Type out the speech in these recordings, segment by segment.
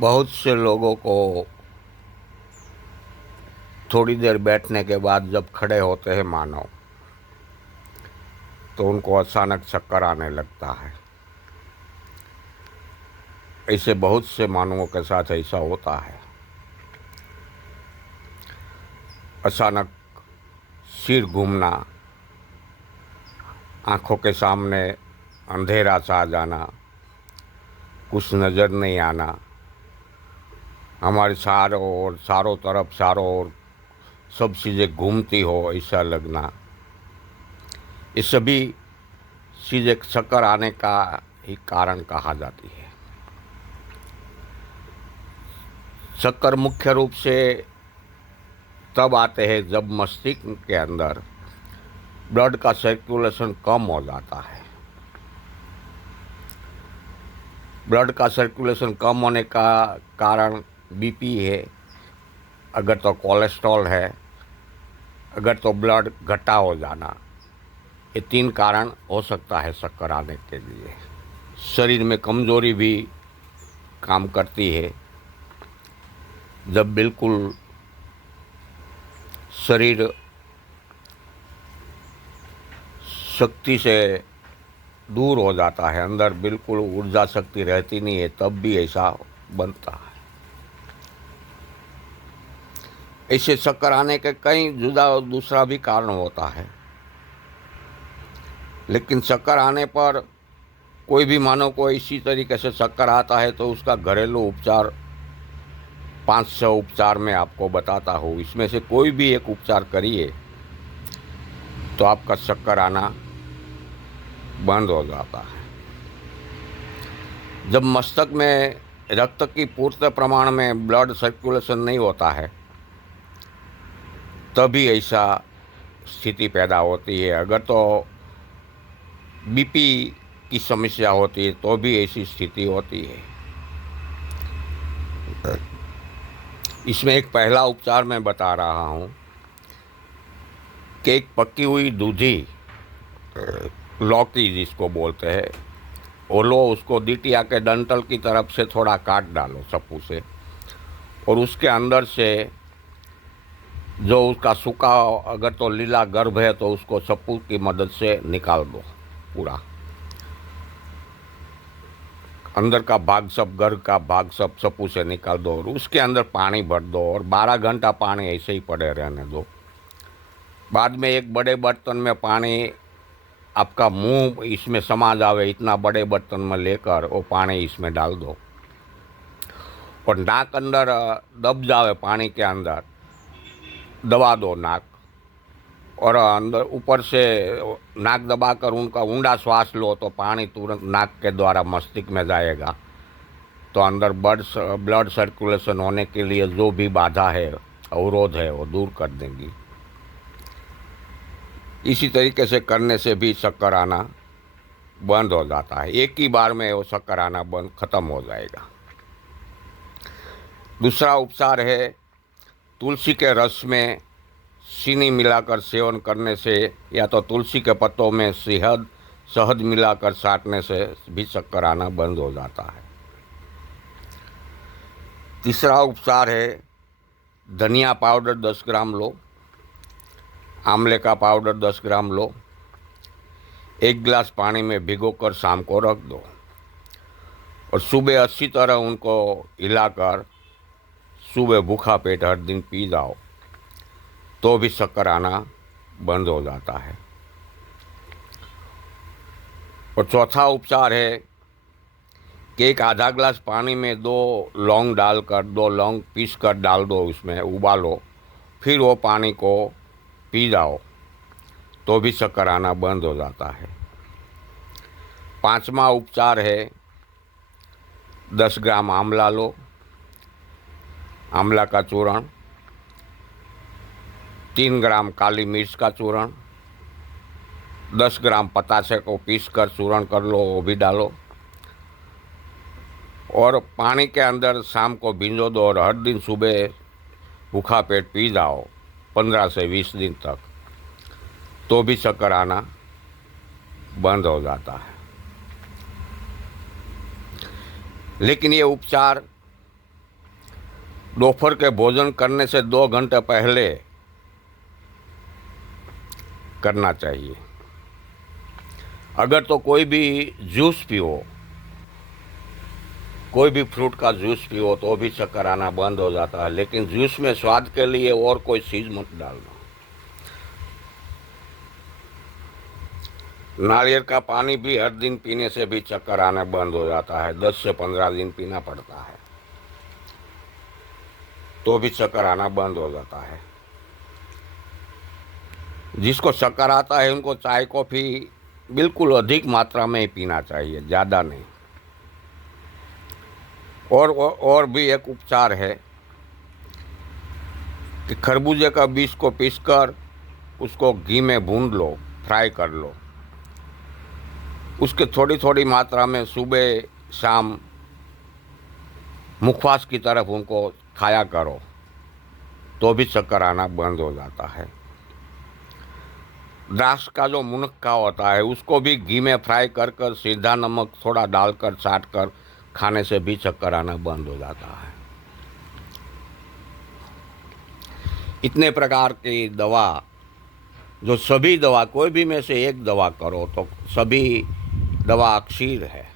बहुत से लोगों को थोड़ी देर बैठने के बाद जब खड़े होते हैं मानव, तो उनको अचानक चक्कर आने लगता है। ऐसे बहुत से मानवों के साथ ऐसा होता है। अचानक सिर घूमना, आँखों के सामने अंधेरा सा जाना, कुछ नज़र नहीं आना, हमारे चारों ओर सब चीज़ें घूमती हो ऐसा लगना, ये सभी चीज़ें चक्कर आने का ही कारण कहा जाती है। चक्कर मुख्य रूप से तब आते हैं जब मस्तिष्क के अंदर ब्लड का सर्कुलेशन कम हो जाता है। ब्लड का सर्कुलेशन कम होने का कारण बीपी है, अगर तो कोलेस्ट्रॉल है, अगर तो ब्लड घटा हो जाना, ये तीन कारण हो सकता है चक्कर आने के लिए। शरीर में कमजोरी भी काम करती है। जब बिल्कुल शरीर शक्ति से दूर हो जाता है, अंदर बिल्कुल ऊर्जा शक्ति रहती नहीं है, तब भी ऐसा बनता है। ऐसे चक्कर आने के कई जुदा दूसरा भी कारण होता है, लेकिन चक्कर आने पर कोई भी मानव को इसी तरीके से चक्कर आता है तो उसका घरेलू उपचार 500 उपचार में आपको बताता हूँ। इसमें से कोई भी एक उपचार करिए तो आपका चक्कर आना बंद हो जाता है। जब मस्तिष्क में रक्त की पूर्ति प्रमाण में ब्लड सर्कुलेशन नहीं होता है तभी ऐसा स्थिति पैदा होती है। अगर तो बीपी की समस्या होती है तो भी ऐसी स्थिति होती है। इसमें एक पहला उपचार मैं बता रहा हूँ कि एक पकी हुई दूधी लौकी जिसको बोलते हैं, वो लो, उसको दिटिया के डंठल की तरफ से थोड़ा काट डालो चप्पू से, और उसके अंदर से जो उसका सूखा, अगर तो लीला गर्भ है तो उसको चप्पू की मदद से निकाल दो। पूरा अंदर का भाग सब, गर्भ का भाग सब चप्पू से निकाल दो और उसके अंदर पानी भर दो और 12 घंटा पानी ऐसे ही पड़े रहने दो। बाद में एक बड़े बर्तन में पानी, आपका मुंह इसमें समा जावे इतना बड़े बर्तन में लेकर वो पानी इसमें डाल दो और नाक अंदर दब जावे, पानी के अंदर दबा दो नाक, और अंदर ऊपर से नाक दबाकर उनका ऊंडा श्वास लो तो पानी तुरंत नाक के द्वारा मस्तिष्क में जाएगा। तो अंदर ब्लड सर्कुलेशन होने के लिए जो भी बाधा है, अवरोध है, वो दूर कर देंगी। इसी तरीके से करने से भी चक्कर आना बंद हो जाता है। एक ही बार में वो चक्कर आना बंद खत्म हो जाएगा। दूसरा उपचार है तुलसी के रस में चीनी मिलाकर सेवन करने से, या तो तुलसी के पत्तों में शहद मिलाकर चाटने से भी चक्कर आना बंद हो जाता है। तीसरा उपचार है धनिया पाउडर 10 ग्राम लो, आंवले का पाउडर 10 ग्राम लो, 1 गिलास पानी में भिगोकर शाम को रख दो और सुबह अच्छी तरह उनको हिलाकर सुबह भूखा पेट हर दिन पी जाओ तो भी चक्कर आना बंद हो जाता है। और चौथा उपचार है कि एक आधा गिलास पानी में 2 लौंग पीस कर डाल दो, उसमें उबालो, फिर वो पानी को पी जाओ तो भी चक्कर आना बंद हो जाता है। पांचवा उपचार है 10 ग्राम आंवला लो, आंवला का चूर्ण, 3 ग्राम काली मिर्च का चूर्ण, 10 ग्राम पतासे को पीस कर चूर्ण कर लो, वो भी डालो और पानी के अंदर शाम को भिंजो दो और हर दिन सुबह भूखा पेट पी जाओ 15 से 20 दिन तक, तो भी चक्कर आना बंद हो जाता है। लेकिन ये उपचार दोपहर के भोजन करने से 2 घंटे पहले करना चाहिए। अगर तो कोई भी जूस पियो, कोई भी फ्रूट का जूस पियो तो भी चक्कर आना बंद हो जाता है, लेकिन जूस में स्वाद के लिए और कोई चीज़ मत डालना। नारियल का पानी भी हर दिन पीने से भी चक्कर आना बंद हो जाता है। 10 से 15 दिन पीना पड़ता है तो भी चक्कर आना बंद हो जाता है। जिसको चक्कर आता है उनको चाय कॉफ़ी बिल्कुल अधिक मात्रा में ही पीना चाहिए, ज़्यादा नहीं। और भी एक उपचार है कि खरबूजे का बीज को पीसकर उसको घी में भून लो, फ्राई कर लो। उसके थोड़ी थोड़ी मात्रा में सुबह शाम मुखवास की तरफ उनको खाया करो तो भी चक्कर आना बंद हो जाता है। द्राक्ष का जो मुनक्का होता है उसको भी घी में फ्राई कर कर सीधा नमक थोड़ा डालकर चाट कर खाने से भी चक्कर आना बंद हो जाता है। इतने प्रकार की दवा, जो सभी दवा, कोई भी में से एक दवा करो तो सभी दवा अक्षीर है।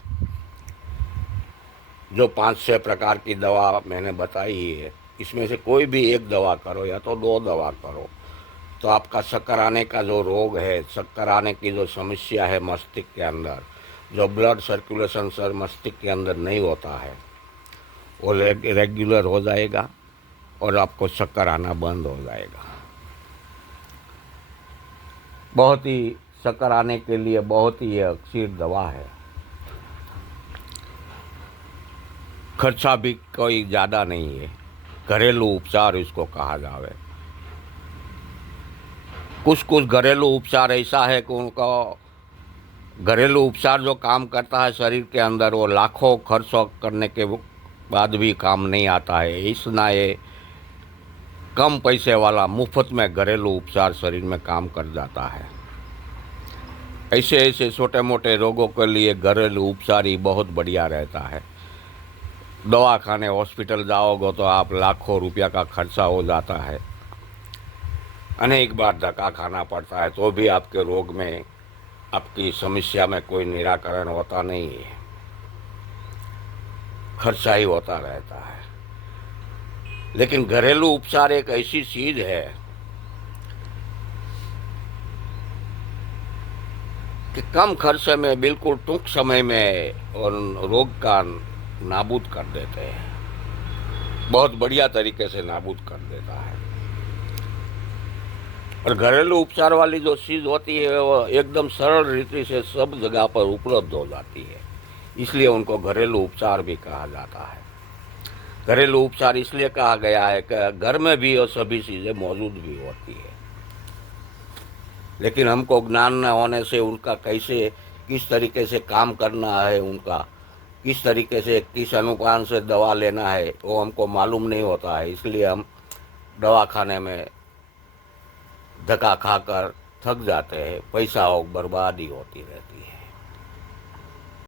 जो 5-6 प्रकार की दवा मैंने बताई है, इसमें से कोई भी एक दवा करो या तो 2 दवा करो तो आपका चक्कर आने का जो रोग है, चक्कर आने की जो समस्या है मस्तिष्क के अंदर, जो ब्लड सर्कुलेशन सर मस्तिष्क के अंदर नहीं होता है, वो रेगुलर हो जाएगा और आपको चक्कर आना बंद हो जाएगा। बहुत ही चक्कर आने के लिए बहुत ही अक्षीर दवा है। खर्चा भी कोई ज़्यादा नहीं है, घरेलू उपचार इसको कहा जावे। कुछ घरेलू उपचार ऐसा है कि उनका घरेलू उपचार जो काम करता है शरीर के अंदर, वो लाखों खर्च करने के बाद भी काम नहीं आता है। इसना ये कम पैसे वाला मुफ्त में घरेलू उपचार शरीर में काम कर जाता है। ऐसे ऐसे छोटे मोटे रोगों के लिए घरेलू उपचार ही बहुत बढ़िया रहता है। दवाखाने हॉस्पिटल जाओगे तो आप लाखों रुपया का खर्चा हो जाता है, अनेक बार धक्का खाना पड़ता है, तो भी आपके रोग में, आपकी समस्या में कोई निराकरण होता नहीं है, खर्चा ही होता रहता है। लेकिन घरेलू उपचार एक ऐसी चीज है कि कम खर्चे में बिल्कुल टूंक समय में और रोग का नाबूद कर देते हैं, बहुत बढ़िया तरीके से नाबूद कर देता है। और घरेलू उपचार वाली जो चीज़ होती है वो एकदम सरल रीति से सब जगह पर उपलब्ध हो जाती है, इसलिए उनको घरेलू उपचार भी कहा जाता है। घरेलू उपचार इसलिए कहा गया है कि घर में भी वो सभी चीज़ें मौजूद भी होती है, लेकिन हमको ज्ञान न होने से उनका कैसे, किस तरीके से काम करना है, उनका किस तरीके से, किस अनुपान से दवा लेना है, वो हमको मालूम नहीं होता है। इसलिए हम दवाखाने में धक्का खाकर थक जाते हैं, पैसा और बर्बादी होती रहती है।